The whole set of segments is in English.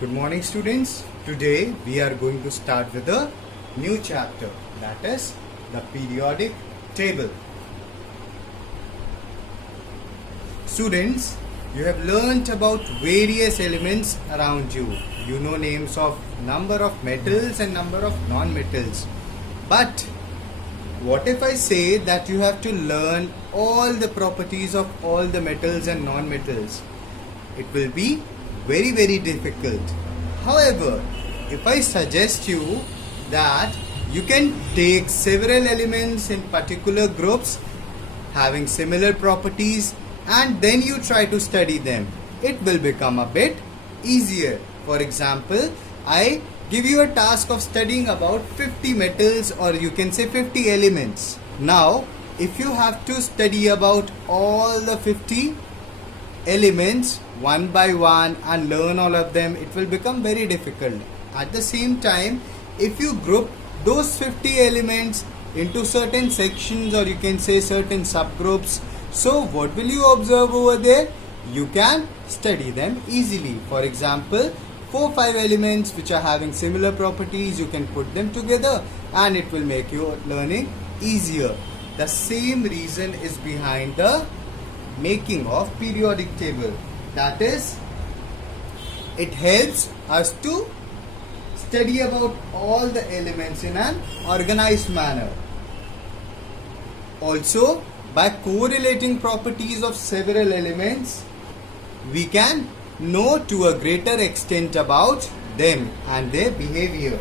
Good morning, students. Today we are going to start with a new chapter, that is the periodic table. Students, you have learnt about various elements around you. You know names of number of metals and number of non-metals. But what if I say that you have to learn all the properties of all the metals and non-metals? It will be very difficult. However, if I suggest you that you can take several elements in particular groups having similar properties and then you try to study them, it will become a bit easier. For example, I give you a task of studying about 50 metals, or you can say 50 elements. Now, if you have to study about all the 50 elements one by one and learn all of them, it will become very difficult. At the same time, if you group those 50 elements into certain sections, or you can say certain subgroups, so what will you observe over there? You can study them easily. For example, 4-5 elements which are having similar properties, you can put them together and it will make your learning easier. The same reason is behind the making of periodic table. That is, it helps us to study about all the elements in an organized manner. Also, by correlating properties of several elements, we can know to a greater extent about them and their behavior.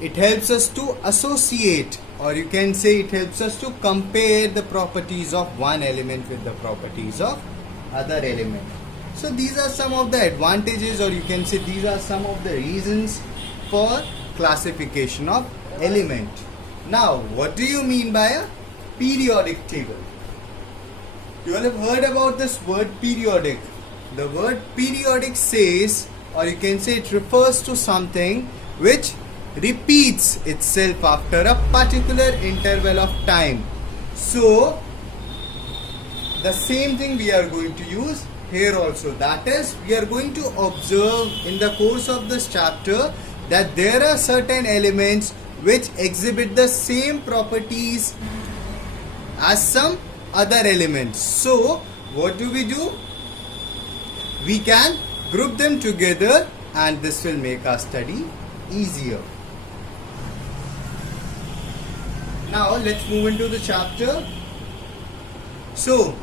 It helps us to associate, or you can say it helps us to compare the properties of one element with the properties of other element. So these are some of the advantages, or you can say these are some of the reasons for classification of element. Now, what do you mean by a periodic table? You all have heard about this word periodic. The word periodic says, or you can say it refers to something which repeats itself after a particular interval of time. So, the same thing we are going to use here also. That is, we are going to observe in the course of this chapter that there are certain elements which exhibit the same properties as some other elements. So, what do? We can group them together and this will make our study easier. Now, let's move into the chapter. So,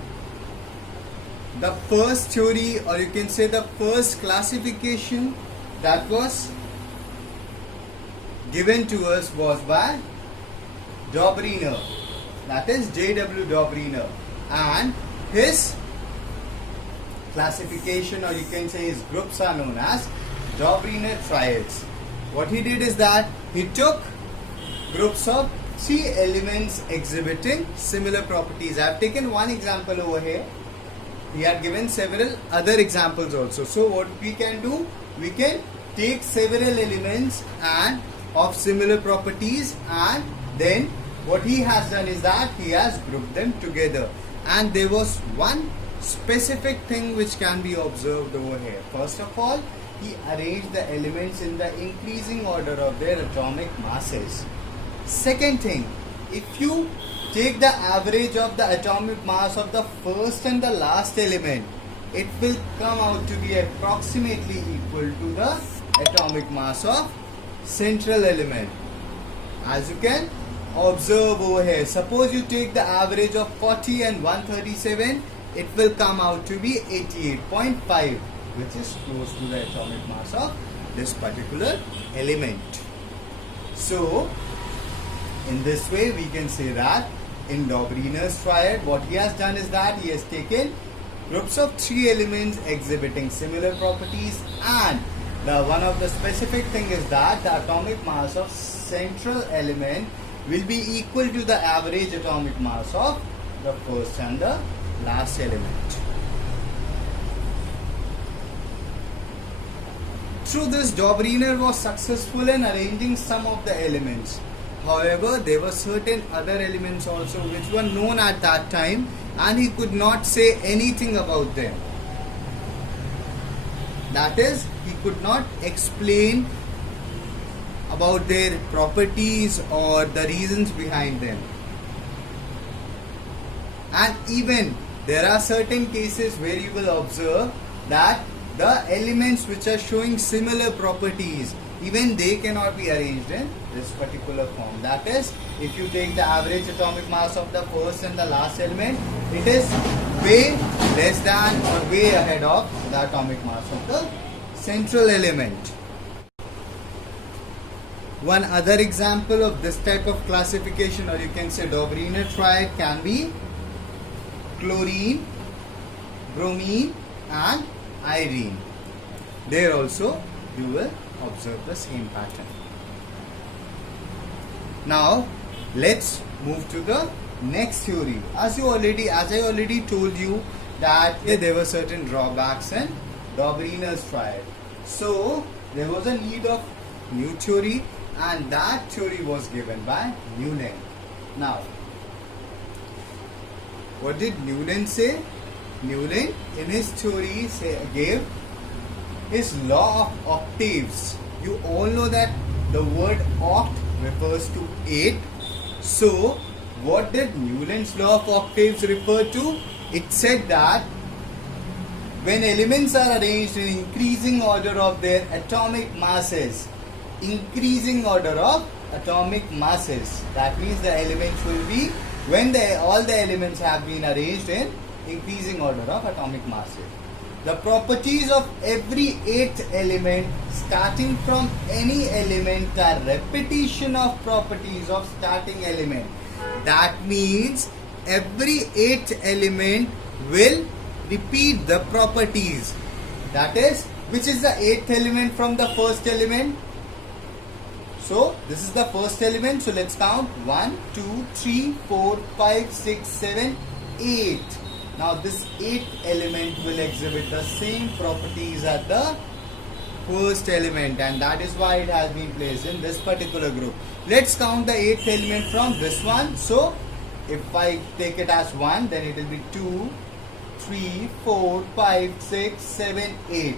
the first theory, or you can say the first classification that was given to us was by Dobrynin. That is J.W. Dobrynin, and his classification, or you can say his groups, are known as Dobrynin triads. What he did is that he took groups of 3 elements exhibiting similar properties. I have taken one example over here. He had given several other examples also. So what we can do, we can take several elements and of similar properties, and then what he has done is that he has grouped them together. And there was one specific thing which can be observed over here. First of all, he arranged the elements in the increasing order of their atomic masses. Second thing, if you take the average of the atomic mass of the first and the last element, it will come out to be approximately equal to the atomic mass of central element. As you can observe over here, suppose you take the average of 40 and 137, it will come out to be 88.5, which is close to the atomic mass of this particular element. So, in this way, we can say that in Dobrynin's triad, what he has done is that he has taken groups of 3 elements exhibiting similar properties, and one of the specific thing is that the atomic mass of central element will be equal to the average atomic mass of the first and the last element. Through this, Dobrynin was successful in arranging some of the elements. However, there were certain other elements also which were known at that time and he could not say anything about them. That is, he could not explain about their properties or the reasons behind them. And even there are certain cases where you will observe that the elements which are showing similar properties, even they cannot be arranged in this particular form. That is, if you take the average atomic mass of the first and the last element, it is way less than or way ahead of the atomic mass of the central element. One other example of this type of classification, or you can say Dobriner triad, can be chlorine, bromine and iodine. There also you will observe the same pattern. Now let's move to the next theory. As I already told you that there were certain drawbacks in Dobriner's triad. So there was a need of new theory, and that theory was given by Newland. Now, what did Newland say? Newland in his theory gave his law of octaves. You all know that the word oct refers to 8. So what did Newland's law of octaves refer to? It said that when elements are arranged in increasing order of their atomic masses, that means the elements will be, when all the elements have been arranged in increasing order of atomic masses, the properties of every 8th element starting from any element are repetition of properties of starting element. That means every 8th element will repeat the properties. That is, which is the 8th element from the first element? So this is the first element. So let's count 1, 2, 3, 4, 5, 6, 7, 8. Now this 8th element will exhibit the same properties as the first element, and that is why it has been placed in this particular group. Let's count the 8th element from this one. So if I take it as 1, then it will be 2, 3, 4, 5, 6, 7, 8.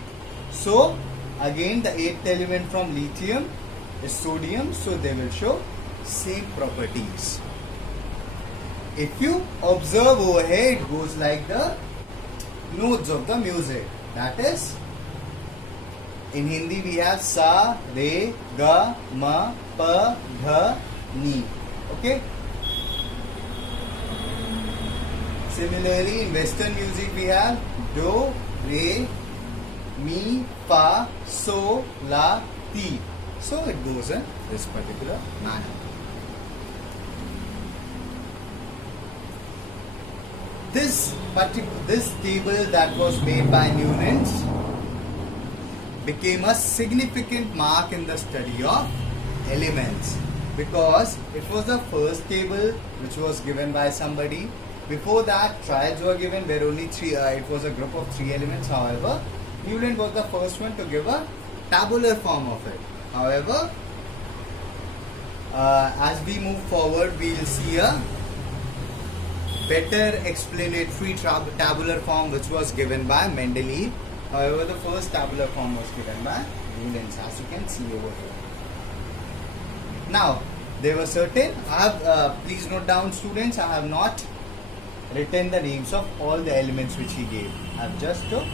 So again the 8th element from lithium is sodium, so they will show same properties. If you observe over here, it goes like the notes of the music. That is, in Hindi we have sa, re, ga, ma, pa, dha, ni. Okay. Similarly, in Western music we have do, re, mi, fa, so, la, ti. So it goes in this particular manner. This table that was made by Newland became a significant mark in the study of elements, because it was the first table which was given by somebody. Before that, triads were given where only 3. It was a group of 3 elements. However, Newland was the first one to give a tabular form of it. However, as we move forward, we will see a better explanatory tabular form which was given by Mendeleev. However, the first tabular form was given by Newland, as you can see over here. Now, there were certain, please note down students, I have not written the names of all the elements which he gave. I have just took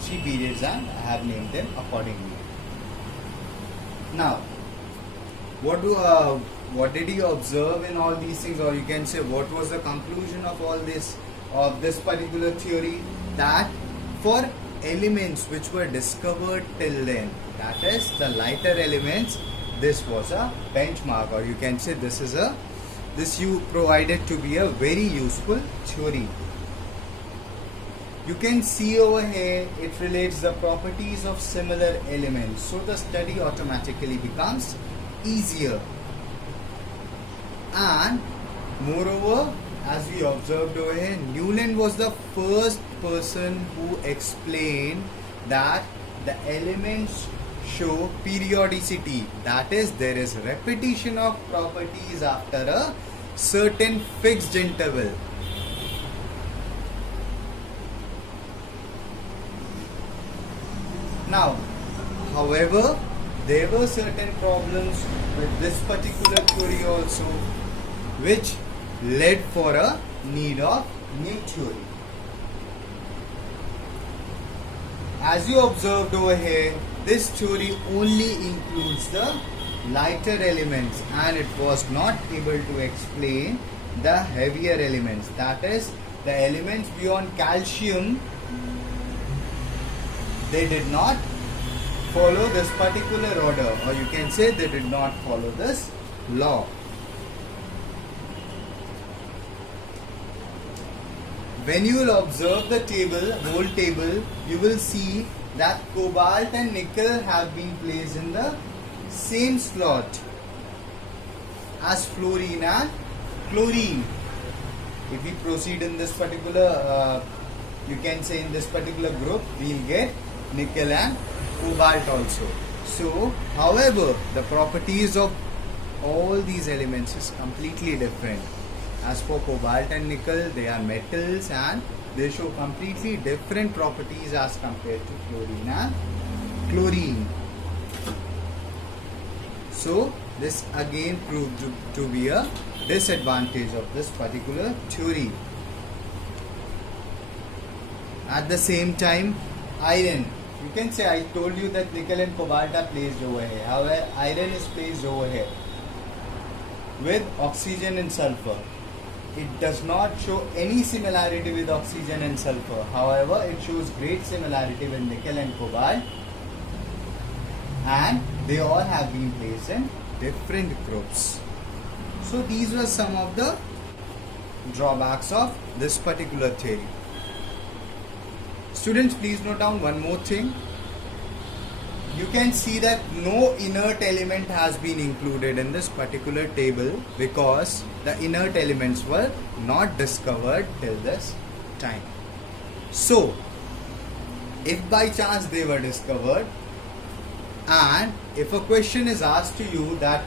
3 periods and I have named them accordingly. Now, what did he observe in all these things, or you can say what was the conclusion of all this, of this particular theory? That for elements which were discovered till then, that is the lighter elements, this was a benchmark, or you can say this you provided to be a very useful theory. You can see over here it relates the properties of similar elements, so the study automatically becomes easier. And moreover, as we observed over here, Newland was the first person who explained that the elements show periodicity, that is, there is repetition of properties after a certain fixed interval. Now, however, there were certain problems with this particular theory also, which led for a need of new theory. As you observed over here, this theory only includes the lighter elements and it was not able to explain the heavier elements. That is, the elements beyond calcium, they did not follow this particular order, or you can say they did not follow this law. When you will observe the table, whole table, you will see that cobalt and nickel have been placed in the same slot as fluorine and chlorine. If we proceed in this particular, you can say in this particular group, we will get nickel and cobalt also. So, however, the properties of all these elements is completely different. As for cobalt and nickel, they are metals and they show completely different properties as compared to fluorine and chlorine. So, this again proved to be a disadvantage of this particular theory. At the same time, iron. You can say I told you that nickel and cobalt are placed over here. However, iron is placed over here with oxygen and sulfur. It does not show any similarity with oxygen and sulfur. However, it shows great similarity with nickel and cobalt, and they all have been placed in different groups. So these were some of the drawbacks of this particular theory. Students, please note down one more thing. You can see that no inert element has been included in this particular table because the inert elements were not discovered till this time. So, if by chance they were discovered, and if a question is asked to you that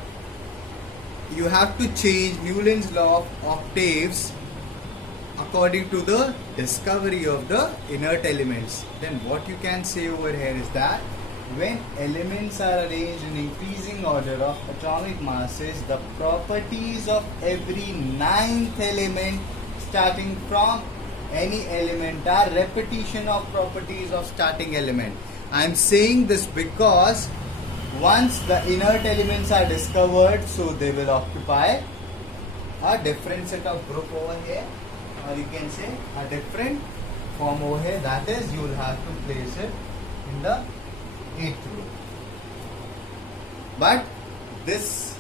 you have to change Newton's law of octaves according to the discovery of the inert elements, then what you can say over here is that when elements are arranged in increasing order of atomic masses, the properties of every ninth element starting from any element are repetition of properties of starting element. I am saying this because once the inert elements are discovered, so they will occupy a different set of group over here, or you can say a different form over here. That is, you will have to place it in the 8th group. But this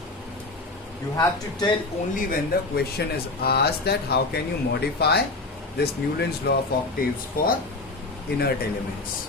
you have to tell only when the question is asked that how can you modify this Newton's law of octaves for inert elements.